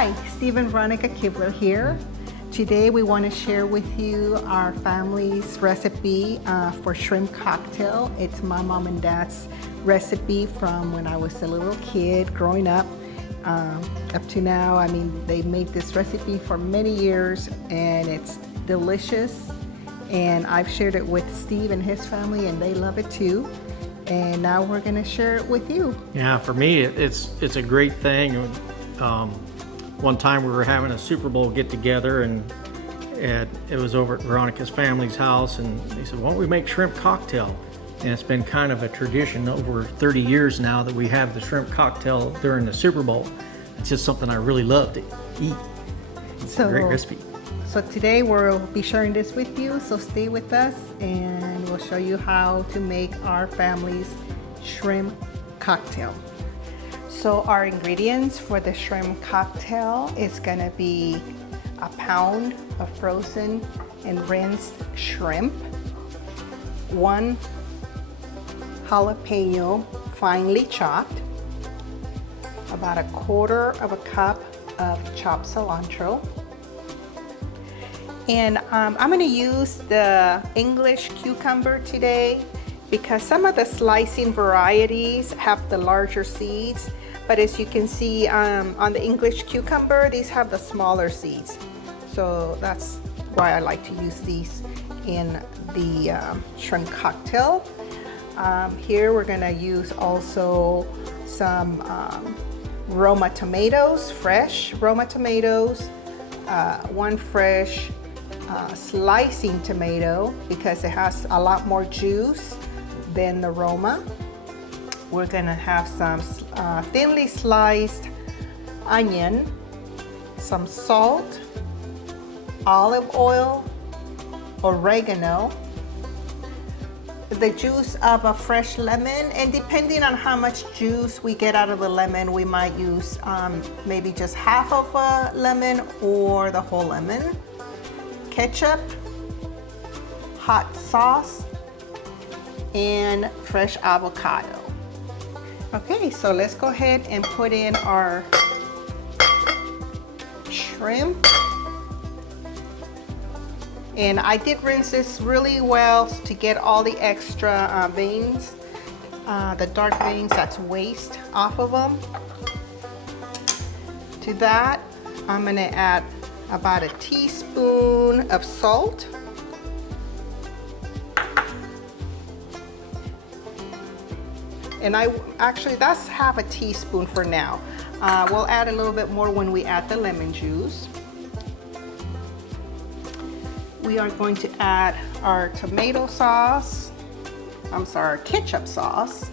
Hi, Steve and Veronica Kibler here. Today we want to share with you our family's recipe for shrimp cocktail. It's my mom and dad's recipe from when I was a little kid growing up to now. I mean, they made this recipe for many years and it's delicious. And I've shared it with Steve and his family and they love it too. And now we're going to share it with you. Yeah, for me, it's a great thing. One time we were having a Super Bowl get together and it was over at Veronica's family's house, and they said, why don't we make shrimp cocktail? And it's been kind of a tradition over 30 years now that we have the shrimp cocktail during the Super Bowl. It's just something I really love to eat. It's a great recipe. So today we'll be sharing this with you, so stay with us and we'll show you how to make our family's shrimp cocktail. So our ingredients for the shrimp cocktail is gonna be a pound of frozen and rinsed shrimp, 1 jalapeno finely chopped, about 1/4 cup of chopped cilantro, and I'm gonna use the English cucumber today because some of the slicing varieties have the larger seeds, but as you can see on the English cucumber, these have the smaller seeds. So that's why I like to use these in the shrimp cocktail. Here we're gonna use also some Roma tomatoes, fresh Roma tomatoes, 1 fresh slicing tomato because it has a lot more juice than the Roma. We're gonna have some thinly sliced onion, some salt, olive oil, oregano, the juice of a fresh lemon, and depending on how much juice we get out of the lemon, we might use maybe just half of a lemon or the whole lemon, ketchup, hot sauce, and fresh avocado. Okay, so let's go ahead and put in our shrimp. And I did rinse this really well to get all the extra veins, the dark veins, that's waste, off of them. To that, I'm gonna add about 1 teaspoon of salt. And actually that's half a teaspoon for now. We'll add a little bit more when we add the lemon juice. We are going to add our tomato sauce, ketchup sauce.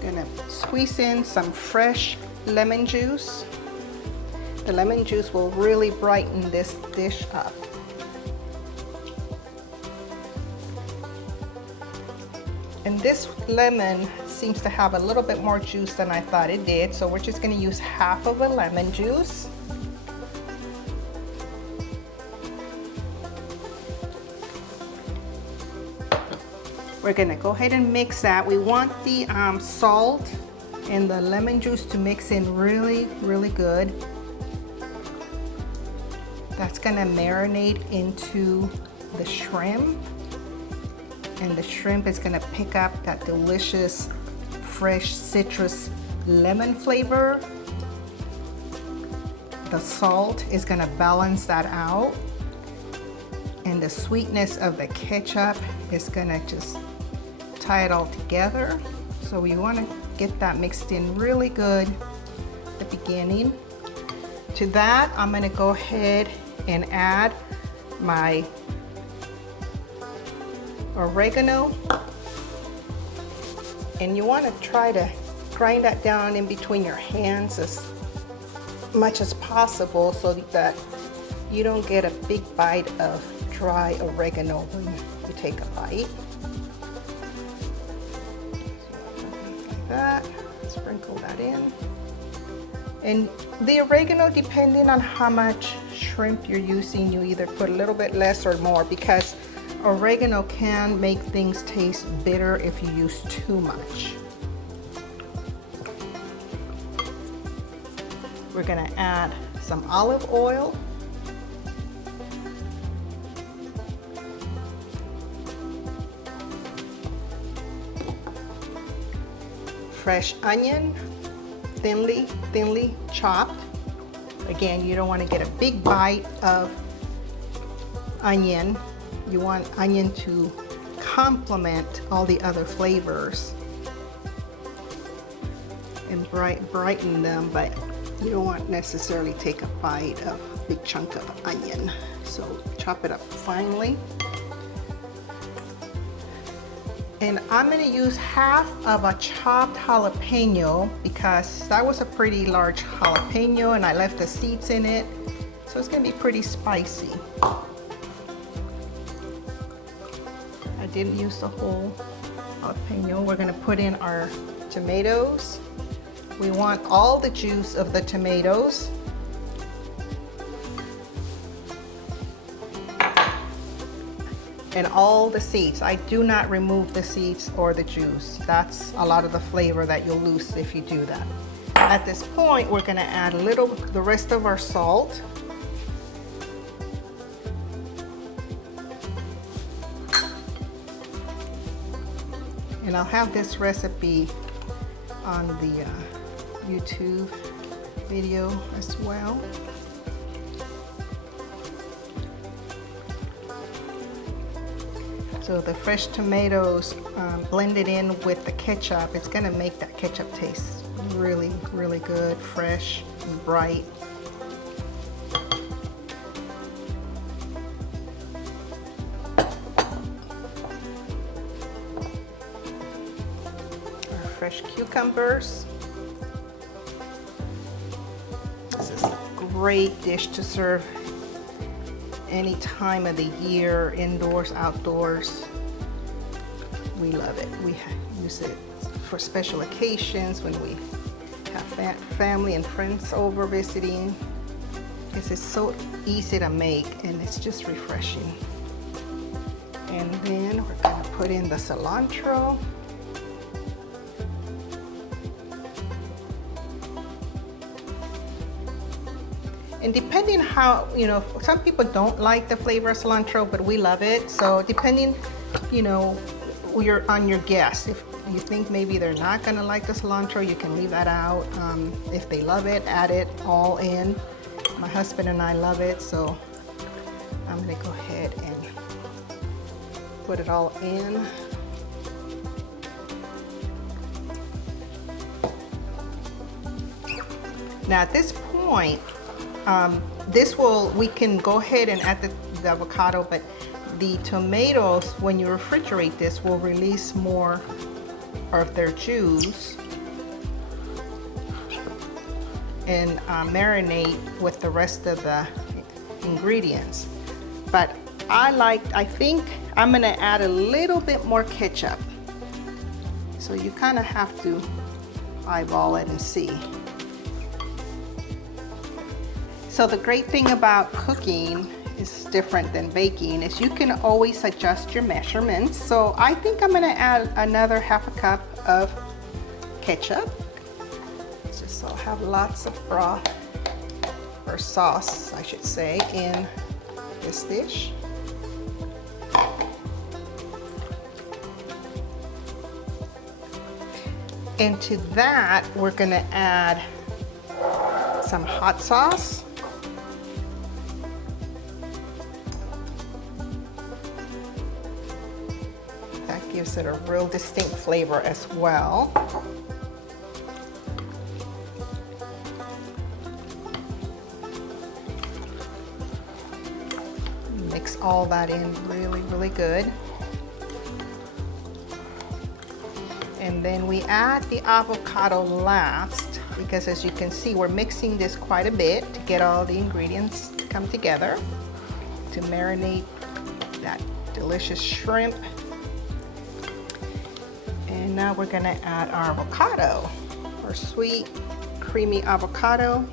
Gonna squeeze in some fresh lemon juice. The lemon juice will really brighten this dish up. And this lemon seems to have a little bit more juice than I thought it did, so we're just gonna use half of a lemon juice. We're gonna go ahead and mix that. We want the salt and the lemon juice to mix in really, really good. That's gonna marinate into the shrimp, and the shrimp is gonna pick up that delicious fresh citrus lemon flavor. The salt is gonna balance that out, and the sweetness of the ketchup is gonna just tie it all together. So we wanna get that mixed in really good at the beginning. To that, I'm gonna go ahead and add my oregano, and you want to try to grind that down in between your hands as much as possible so that you don't get a big bite of dry oregano when you take a bite. So like that, sprinkle that in. And the oregano, depending on how much shrimp shrimp you're using, you either put a little bit less or more, because oregano can make things taste bitter if you use too much. We're gonna add some olive oil. Fresh onion, thinly chopped. Again, you don't want to get a big bite of onion. You want onion to complement all the other flavors and brighten them, but you don't want necessarily take a bite of a big chunk of onion. So chop it up finely. And I'm going to use half of a chopped jalapeno because that was a pretty large jalapeno and I left the seeds in it. So it's going to be pretty spicy. I didn't use the whole jalapeno. We're going to put in our tomatoes. We want all the juice of the tomatoes. And all the seeds. I do not remove the seeds or the juice. That's a lot of the flavor that you'll lose if you do that. At this point, we're gonna add the rest of our salt. And I'll have this recipe on the YouTube video as well. So the fresh tomatoes blended in with the ketchup, it's gonna make that ketchup taste really, really good, fresh and bright. Our fresh cucumbers. This is a great dish to serve any time of the year, indoors, outdoors. We love it. We use it for special occasions when we have family and friends over visiting. Because it's so easy to make and it's just refreshing. And then we're gonna put in the cilantro. And depending how, some people don't like the flavor of cilantro, but we love it. So depending, you're on your guess. If you think maybe they're not gonna like the cilantro, you can leave that out. If they love it, add it all in. My husband and I love it, so I'm gonna go ahead and put it all in. Now at this point, we can go ahead and add the avocado, but the tomatoes, when you refrigerate this, will release more of their juice and marinate with the rest of the ingredients. But I think I'm gonna add a little bit more ketchup. So you kind of have to eyeball it and see. So the great thing about cooking is different than baking is you can always adjust your measurements. So I think I'm gonna add another half a cup of ketchup, just so I'll have lots of broth, or sauce, I should say, in this dish. And to that, we're gonna add some hot sauce. Gives it a real distinct flavor as well. Mix all that in really, really good. And then we add the avocado last, because as you can see, we're mixing this quite a bit to get all the ingredients to come together to marinate that delicious shrimp. And now we're gonna add our avocado, our sweet, creamy avocado.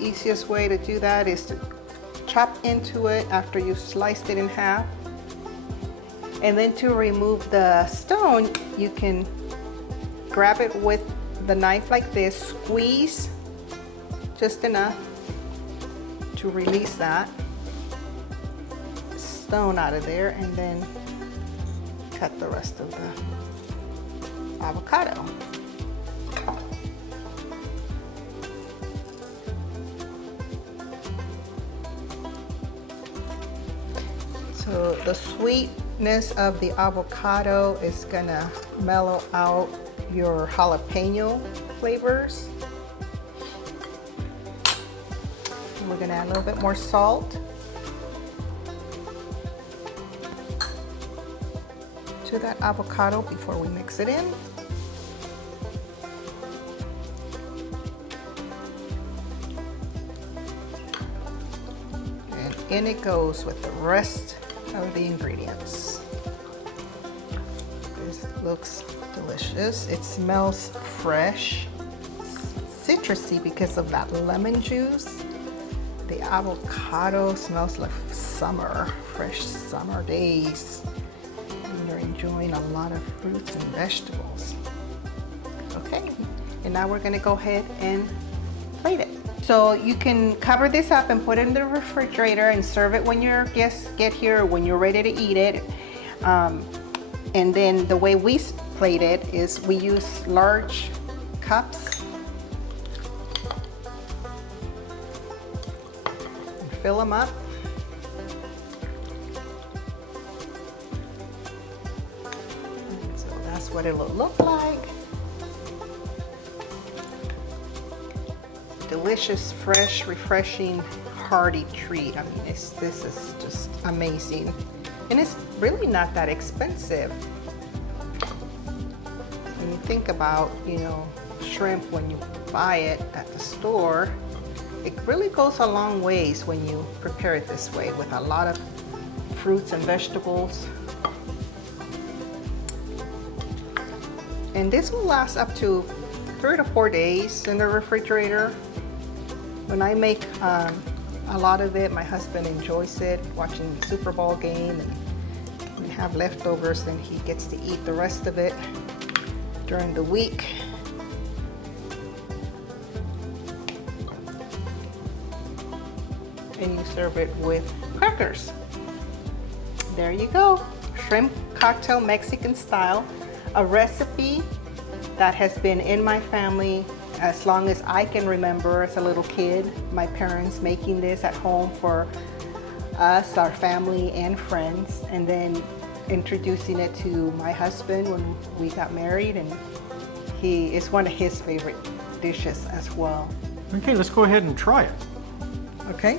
easiest way to do that is to chop into it after you've sliced it in half. And then to remove the stone, you can grab it with the knife like this, squeeze just enough to release that stone out of there, and then cut the rest of the avocado. So the sweetness of the avocado is gonna mellow out your jalapeno flavors. We're gonna add a little bit more salt to that avocado before we mix it in. And in it goes with the rest of the ingredients. This looks delicious. It smells fresh, citrusy because of that lemon juice. The avocado smells like summer, fresh summer days. And you're enjoying a lot of fruits and vegetables. Okay, and now we're gonna go ahead and plate it. So you can cover this up and put it in the refrigerator and serve it when your guests get here or when you're ready to eat it. And then the way we plate it is we use large cups. And fill them up. And so that's what it'll look like. Delicious, fresh, refreshing, hearty treat. I mean, this is just amazing. And it's really not that expensive. When you think about, you know, shrimp when you buy it at the store, it really goes a long ways when you prepare it this way with a lot of fruits and vegetables. And this will last up to 3 to 4 days in the refrigerator. When I make a lot of it, my husband enjoys it, watching the Super Bowl game, and we have leftovers, and he gets to eat the rest of it during the week. And you serve it with crackers. There you go, shrimp cocktail Mexican style, a recipe that has been in my family as long as I can remember as a little kid. My parents making this at home for us, our family and friends, and then introducing it to my husband when we got married, and it's one of his favorite dishes as well. Okay, let's go ahead and try it. Okay.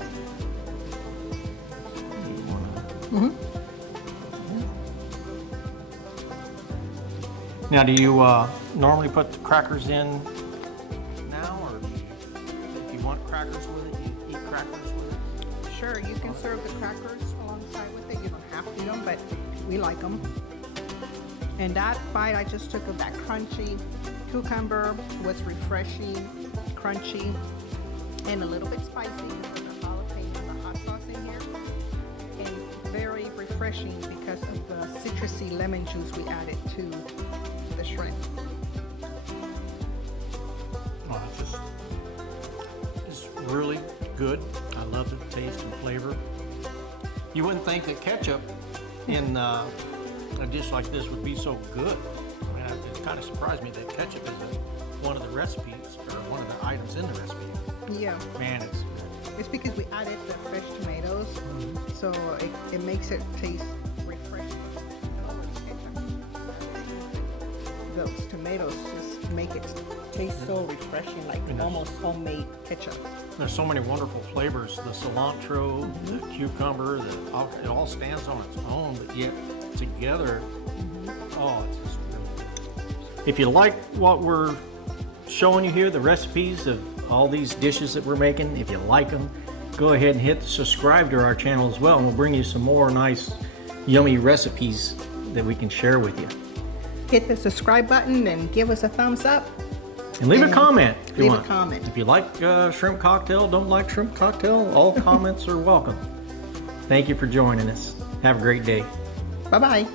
Now, do you normally put the crackers in now, or if you want crackers with it, you eat crackers with it? Sure, you can serve the crackers alongside with it. You don't have to eat them, but we like them. And that bite I just took of that crunchy cucumber was refreshing, crunchy, and a little bit spicy because of the jalapeno, the hot sauce in here, and very refreshing because of the citrusy lemon juice we added to the shrimp. Oh, it's really good. I love the taste and flavor. You wouldn't think that ketchup in a dish like this would be so good. I mean, it kind of surprised me that ketchup is one of the recipes, or one of the items in the recipe. Yeah. Man, it's good. It's because we added the fresh tomatoes, so it makes it taste refreshing. Those tomatoes just make it taste so refreshing, like almost homemade ketchup. There's so many wonderful flavors. The cilantro, the cucumber, it all stands on its own, but yet together, oh, it's just really good. If you like what we're showing you here, the recipes of all these dishes that we're making, if you like them, go ahead and hit subscribe to our channel as well, and we'll bring you some more nice, yummy recipes that we can share with you. Hit the subscribe button and give us a thumbs up. And leave a comment if you Leave want. a comment. If you like shrimp cocktail, don't like shrimp cocktail, all comments are welcome. Thank you for joining us. Have a great day. Bye-bye.